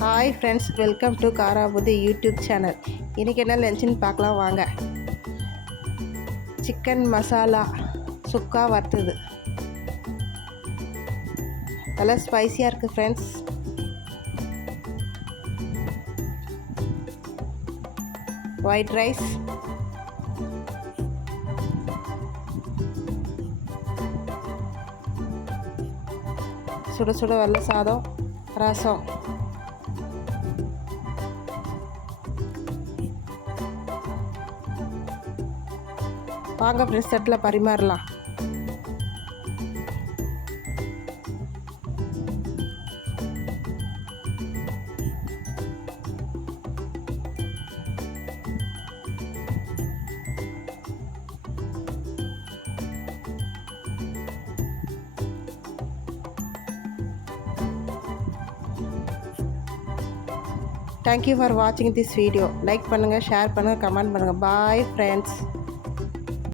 Hi friends, welcome to Karaputhi YouTube channel. இன்றைக்கி என்ன லஞ்சுன்னு பார்க்கலாம் வாங்க. சிக்கன் மசாலா சுக்கா வறுத்தது நல்லா ஸ்பைஸியாக இருக்குது ஃப்ரெண்ட்ஸ். ஒயிட் ரைஸ், சுட சுட வெள்ளை சாதம், ரசம். வாங்க ஃப்ரெண்ட்ஸ், செட்டில் பரிமாறலாம். Thank you for watching this video. Like பண்ணுங்கள், ஷேர் பண்ணுங்கள், கமெண்ட் பண்ணுங்கள். Bye friends.